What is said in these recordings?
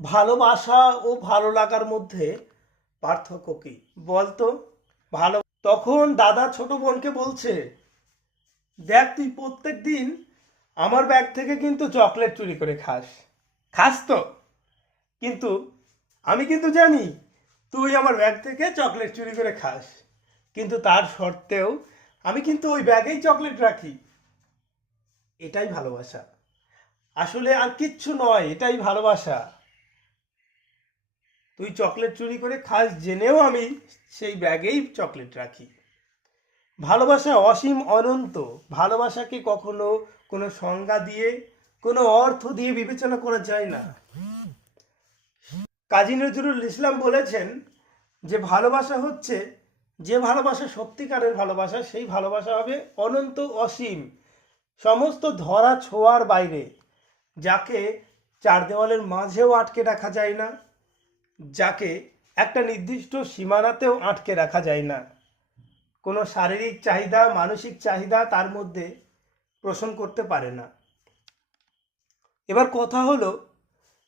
ভালোবাসা ও ভালো লাগার মধ্যে পার্থক্য কি বলতো? ভালো তখন দাদা ছোট বোনকে বলছে, দেখ তুই প্রত্যেক দিন আমার ব্যাগ থেকে কিন্তু চকলেট চুরি করে খাস, খাস তো, কিন্তু আমি কিন্তু জানি তুই আমার ব্যাগ থেকে চকলেট চুরি করে খাস, কিন্তু তার সত্ত্বেও আমি কিন্তু ওই ব্যাগেই চকলেট রাখি। এটাই ভালোবাসা। আসলে আর কিচ্ছু নয়, এটাই ভালোবাসা। তুই চকলেট চুরি করে খাস জেনেও আমি সেই ব্যাগেই চকলেট রাখি। ভালোবাসা অসীম অনন্ত। ভালোবাসাকে কখনো কোনো সংজ্ঞা দিয়ে, কোনো অর্থ দিয়ে বিবেচনা করা যায় না। কাজী নজরুল ইসলাম বলেছেন যে ভালোবাসা হচ্ছে, যে ভালোবাসা সত্যিকারের ভালোবাসা, সেই ভালোবাসা হবে অনন্ত অসীম, সমস্ত ধরা ছোঁয়ার বাইরে, যাকে চার দেওয়ালের মাঝেও আটকে রাখা যায় না, যাকে একটা নির্দিষ্ট সীমানাতেও আটকে রাখা যায় না, কোনো শারীরিক চাহিদা মানসিক চাহিদা তার মধ্যে পোষণ করতে পারে না। এবার কথা হলো,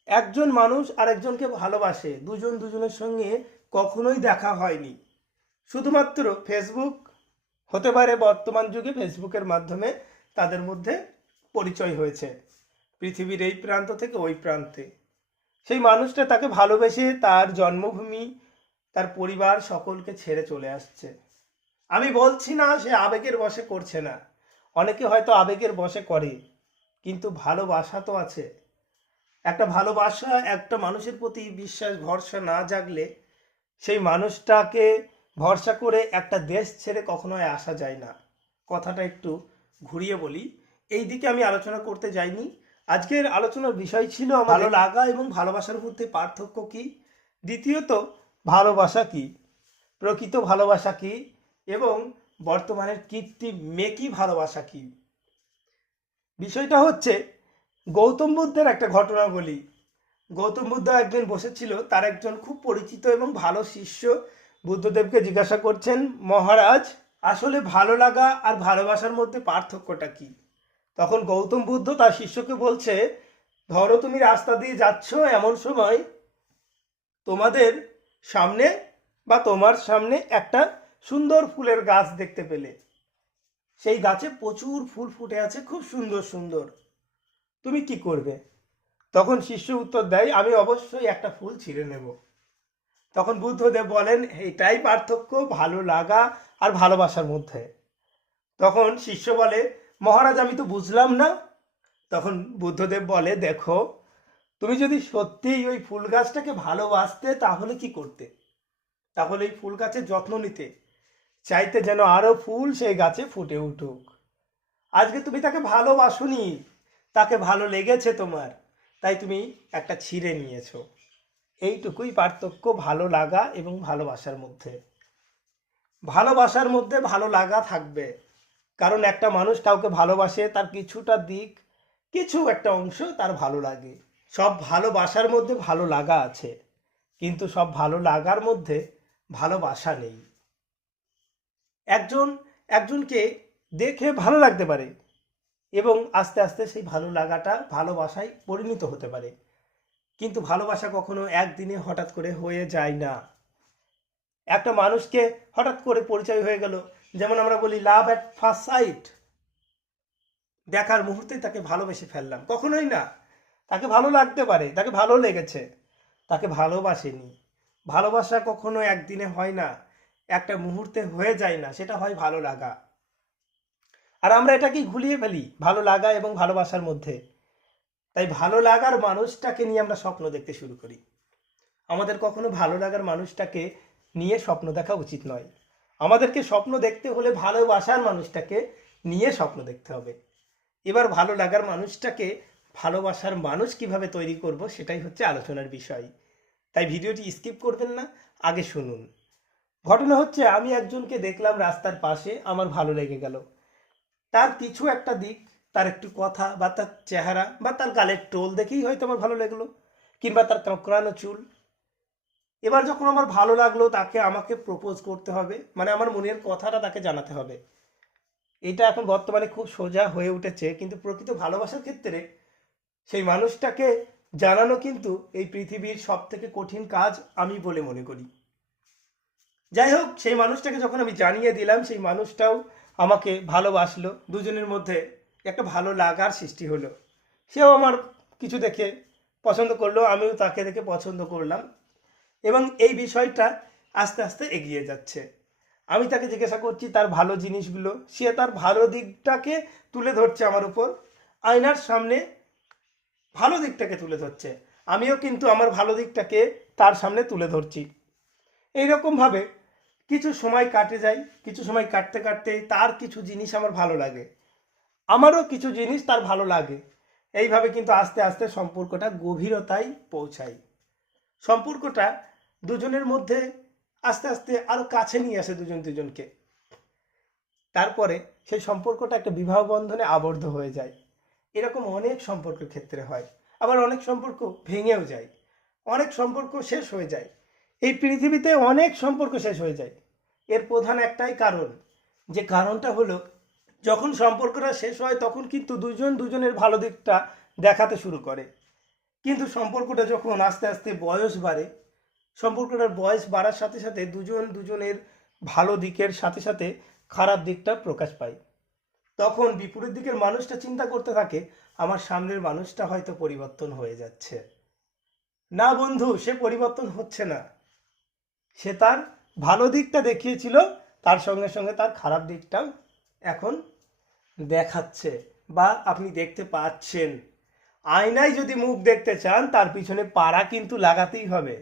একজন মানুষ আর একজনকে ভালোবাসে, দুজন দুজনের সঙ্গে কখনোই দেখা হয়নি, শুধুমাত্র ফেসবুক হতে পারে, বর্তমান যুগে ফেসবুকের মাধ্যমে তাদের মধ্যে পরিচয় হয়েছে, পৃথিবীর এই প্রান্ত থেকে ওই প্রান্তে। সেই মানুষটা তাকে ভালোবেসে তার জন্মভূমি, তার পরিবার সকলকে ছেড়ে চলে আসছে। আমি বলছি না সে আবেগের বশে করছে না, অনেকে হয়তো আবেগের বশে করে, কিন্তু ভালোবাসা তো আছে। একটা ভালোবাসা, একটা মানুষের প্রতি বিশ্বাস ভরসা না জাগলে সেই মানুষটাকে ভরসা করে একটা দেশ ছেড়ে কখনোই আসা যায় না। কথাটা একটু ঘুরিয়ে বলি, এই দিকে আমি আলোচনা করতে যাইনি। আজকের আলোচনার বিষয় ছিল ভালো লাগা এবং ভালোবাসার মধ্যে পার্থক্য কি, দ্বিতীয়ত ভালোবাসা কি, প্রকৃত ভালোবাসা কি, এবং বর্তমানের কীর্তি মেকি ভালোবাসা কি। বিষয়টা হচ্ছে, গৌতম বুদ্ধের একটা ঘটনা বলি। গৌতম বুদ্ধ একদিন বসেছিল, তার একজন খুব পরিচিত এবং ভালো শিষ্য বুদ্ধদেবকে জিজ্ঞাসা করছেন, মহারাজ, আসলে ভালো লাগা আর ভালোবাসার মধ্যে পার্থক্যটা কি? তখন গৌতম বুদ্ধ তার শিষ্যকে বলছে, ধরো তুমি রাস্তা দিয়ে যাচ্ছ, এমন সময় তোমাদের সামনে বা তোমার সামনে একটা সুন্দর ফুলের গাছ দেখতে পেলে, সেই গাছে প্রচুর ফুল ফুটে আছে, খুব সুন্দর সুন্দর, তুমি কি করবে? তখন শিষ্য উত্তর দেয়, আমি অবশ্যই একটা ফুল ছিঁড়ে নেব। তখন বুদ্ধদেব বলেন, এটাই পার্থক্য ভালো লাগা আর ভালোবাসার মধ্যে। তখন শিষ্য বলে, মহারাজ আমি তো বুঝলাম না। তখন বুদ্ধদেব বলে, দেখো, তুমি যদি সত্যিই ওই ফুল গাছটাকে ভালোবাসতে তাহলে কি করতে? তাহলে এই ফুল গাছের যত্ন নিতে, চাইতে যেন আরো ফুল সেই গাছে ফুটে উঠুক। আজকে তুমি তাকে ভালোবাসোনি, তাকে ভালো লেগেছে তোমার, তাই তুমি একটা ছিঁড়ে নিয়েছো। এইটুকুই পার্থক্য ভালো লাগা এবং ভালোবাসার মধ্যে। ভালোবাসার মধ্যে ভালো লাগা থাকবে, কারণ একটা মানুষ কাউকে ভালোবাসে, তার কিছুটা দিক, কিছু একটা অংশ তার ভালো লাগে। সব ভালোবাসার মধ্যে ভালো লাগা আছে, কিন্তু সব ভালো লাগার মধ্যে ভালোবাসা নেই। একজন একজনকে দেখে ভালো লাগতে পারে, এবং আস্তে আস্তে সেই ভালো লাগাটা ভালোবাসায় পরিণত হতে পারে, কিন্তু ভালোবাসা কখনো একদিনে হঠাৎ করে হয়ে যায় না। একটা মানুষকে হঠাৎ করে পরিচয় হয়ে গেল, যেমন আমরা বলি লাভ অ্যাট ফার্স্ট সাইট, দেখার মুহূর্তে তাকে ভালোবেসে ফেললাম, কখনোই না। তাকে ভালো লাগতে পারে, তাকে ভালো লেগেছে, তাকে ভালোবাসেনি। ভালোবাসা কখনো একদিনে হয় না, একটা মুহূর্তে হয়ে যায় না, সেটা হয় ভালো লাগা। আর আমরা এটাকেই ঘুলিয়ে ফেলি ভালো লাগা এবং ভালোবাসার মধ্যে। তাই ভালো লাগার মানুষটাকে নিয়ে আমরা স্বপ্ন দেখতে শুরু করি। আমাদের কখনো ভালো লাগার মানুষটাকে নিয়ে স্বপ্ন দেখা উচিত নয়। আমাদেরকে স্বপ্ন দেখতে হলে ভালোবাসার মানুষটাকে নিয়ে স্বপ্ন দেখতে হবে। এবার ভালো লাগার মানুষটাকে ভালোবাসার মানুষ কিভাবে তৈরি করব, সেটাই হচ্ছে আলোচনার বিষয়। তাই ভিডিওটি স্কিপ করবেন না, আগে শুনুন। ঘটনা হচ্ছে, আমি একজনকে দেখলাম রাস্তার পাশে, আমার ভালো লেগে গেল। তার কিছু একটা দিক, তার একটু কথা বা তার চেহারা বা তার গালের টোল দেখেই হয়তো আমার ভালো লাগলো, কিংবা তার কোঁকড়ানো চুল। এবার যখন আমার ভালো লাগলো, তাকে আমাকে প্রপোজ করতে হবে, মানে আমার মনের কথাটা তাকে জানাতে হবে। এটা এখন বর্তমানে খুব সোজা হয়ে উঠেছে, কিন্তু প্রকৃত ভালোবাসার ক্ষেত্রে সেই মানুষটাকে জানানো কিন্তু এই পৃথিবীর সব থেকে কঠিন কাজ আমি বলে মনে করি। যাই হোক, সেই মানুষটাকে যখন আমি জানিয়ে দিলাম, সেই মানুষটাও আমাকে ভালোবাসলো, দুজনের মধ্যে একটা ভালো লাগার সৃষ্টি হলো। সেও আমার কিছু দেখে পছন্দ করলো, আমিও তাকে দেখে পছন্দ করলাম, এবং এই বিষয়টা আস্তে আস্তে এগিয়ে যাচ্ছে। আমি তাকে জিজ্ঞাসা করছি তার ভালো জিনিসগুলো, সে তার ভালো দিকটাকে তুলে ধরছে আমার উপর, আয়নার সামনে ভালো দিকটাকে তুলে ধরছে, আমিও কিন্তু আমার ভালো দিকটাকে তার সামনে তুলে ধরছি। এইরকমভাবে কিছু সময় কাটে যায়, কিছু সময় কাটতে কাটতে তার কিছু জিনিস আমার ভালো লাগে, আমারও কিছু জিনিস তার ভালো লাগে। এইভাবে কিন্তু আস্তে আস্তে সম্পর্কটা গভীরতায় পৌঁছায়। সম্পর্কটা দুজনের মধ্যে আস্তে আস্তে আরো কাছে নিয়ে আসে দুজন দুজনকে। তারপরে সেই সম্পর্কটা একটা বিবাহ বন্ধনে আবদ্ধ হয়ে যায়। এরকম অনেক সম্পর্কের ক্ষেত্রে হয়, আবার অনেক সম্পর্ক ভেঙেও যায়, অনেক সম্পর্ক শেষ হয়ে যায়। এই পৃথিবীতে অনেক সম্পর্ক শেষ হয়ে যায়। এর প্রধান একটাই কারণ, যে কারণটা হলো যখন সম্পর্কটা শেষ হয় তখন কিন্তু দুজন দুজনের ভালো দিকটা দেখাতে শুরু করে, কিন্তু সম্পর্কটা যখন আস্তে আস্তে বয়স বাড়ে, সম্পর্কটার বয়স বাড়ার সাথে সাথে দুজন দুজনের ভালো দিকের সাথে সাথে খারাপ দিকটা প্রকাশ পায়। তখন বিপরীত দিকের মানুষটা চিন্তা করতে থাকে আমার সামনের মানুষটা হয়তো পরিবর্তন হয়ে যাচ্ছে। না বন্ধু, সে পরিবর্তন হচ্ছে না, সে তার ভালো দিকটা দেখিয়েছিল, তার সঙ্গে সঙ্গে তার খারাপ দিকটাও এখন দেখাচ্ছে, বা আপনি দেখতে পাচ্ছেন। আয়নায় যদি মুখ দেখতে চান তার পিছনে পাড়া কিন্তু লাগাতেই হবে,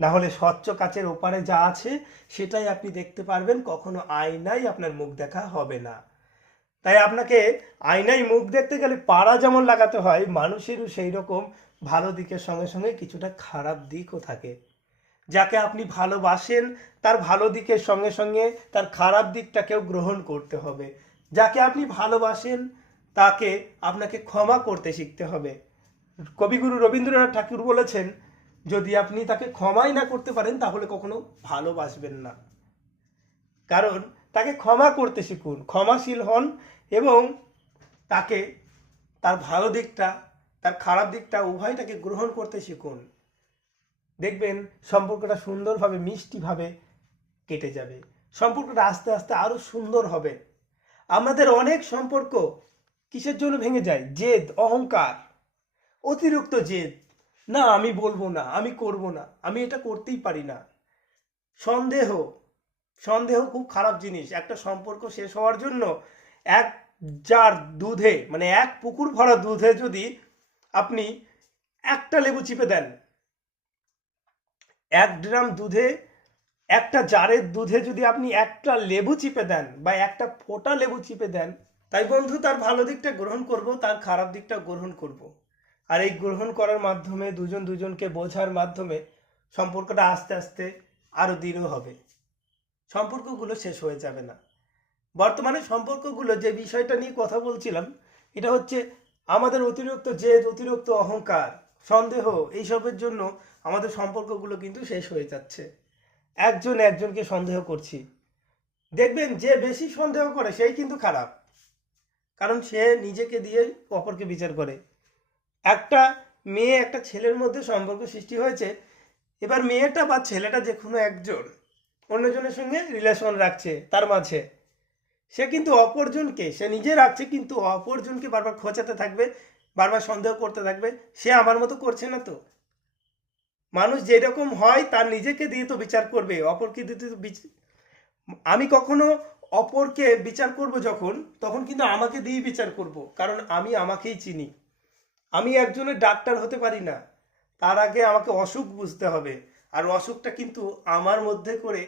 না হলে স্বচ্ছ কাচের ওপারে যা আছে সেটাই আপনি দেখতে পারবেন, কখনো আয়নায় আপনার মুখ দেখা হবে না। তাই আপনাকে আয়নায় মুখ দেখতে গেলে পাড়া যেমন লাগাতে হয়, মানুষেরও সেই রকম ভালো দিকের সঙ্গে সঙ্গে কিছুটা খারাপ দিকও থাকে। যাকে আপনি ভালোবাসেন তার ভালো দিকের সঙ্গে সঙ্গে তার খারাপ দিকটাকেও গ্রহণ করতে হবে। যাকে আপনি ভালোবাসেন তাকে আপনাকে ক্ষমা করতে শিখতে হবে। কবিগুরু রবীন্দ্রনাথ ঠাকুর বলেছেন, যদি আপনি তাকে ক্ষমাই না করতে পারেন তাহলে কখনো ভালোবাসবেন না। কারণ তাকে ক্ষমা করতে শিখুন, ক্ষমাশীল হন, এবং তাকে তার ভালো দিকটা তার খারাপ দিকটা উভয়টাকে গ্রহণ করতে শিখুন। দেখবেন সম্পর্কটা সুন্দরভাবে মিষ্টিভাবে কেটে যাবে, সম্পর্কটা আস্তে আস্তে আরো সুন্দর হবে। আমাদের অনেক সম্পর্ক কিসের জন্য ভেঙে যায়? জেদ, অহংকার, অতিরিক্ত জেদ, না আমি বলবো না, আমি করব না, আমি এটা করতেই পারি না। সন্দেহ, সন্দেহ খুব খারাপ জিনিস। একটা সম্পর্ক শেষ হওয়ার জন্য এক জার দুধে, মানে এক পুকুর ভরা দুধে যদি আপনি একটা লেবু চিপে দেন, 1 ড্রাম দুধে, একটা জারের দুধে যদি আপনি একটা লেবু চিপে দেন বা একটা ফোঁটা লেবু চিপে দেন, তাই বন্ধু তার ভালো দিকটা গ্রহণ করব, তার খারাপ দিকটা গ্রহণ করব। আর এই গ্রহণ করার মাধ্যমে দুজন দুজনকে বোঝার মাধ্যমে সম্পর্কটা আস্তে আস্তে আরো দৃঢ় হবে, সম্পর্কগুলো শেষ হয়ে যাবে না। বর্তমানে সম্পর্কগুলো যে বিষয়টা নিয়ে কথা বলছিলাম, এটা হচ্ছে আমাদের অতিরিক্ত জেদ, অতিরিক্ত অহংকার, সন্দেহ, এইসবের জন্য আমাদের সম্পর্কগুলো কিন্তু শেষ হয়ে যাচ্ছে। একজন একজনকে সন্দেহ করছি, দেখবেন যে বেশি সন্দেহ করে সেই কিন্তু খারাপ, কারণ সে নিজেকে দিয়ে অপরকে বিচার করে। একটা মেয়ে একটা ছেলের মধ্যে সম্পর্ক সৃষ্টি হয়েছে, এবার মেয়েটা বা ছেলেটা যে কোনো একজন অন্যজনের সঙ্গে রিলেশন রাখছে, তার মাঝে সে কিন্তু অপরজনকে, সে নিজে রাখছে কিন্তু অপরজনকে বারবার খোঁচাতে থাকবে, বারবার সন্দেহ করতে থাকবে, সে আমার মতো করছে না তো। মানুষ যেরকম হয় তার নিজেকে দিয়ে তো বিচার করবে, অপরকে দিয়ে তো আমি কখনো অপরকে বিচার করব যখন, তখন কিন্তু আমাকে দিয়েই বিচার করব, কারণ আমি আমাকেই চিনি। আমি একজনের ডাক্তার হতে পারি না, তার আগে আমাকে অসুখ বুঝতে হবে, আর অসুখটা কিন্তু আমার মধ্যে করে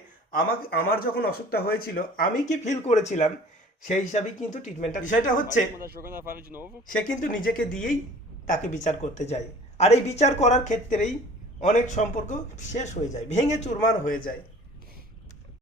আমার যখন অসুখটা হয়েছিল আমি কি ফিল করেছিলাম সেই হিসাবেই কিন্তু ট্রিটমেন্টটা। বিষয়টা হচ্ছে সে কিন্তু নিজেকে দিয়েই তাকে বিচার করতে যায়, আর এই বিচার করার ক্ষেত্রেই অনেক সম্পর্ক শেষ হয়ে যায়, ভেঙে চুরমার হয়ে যায়।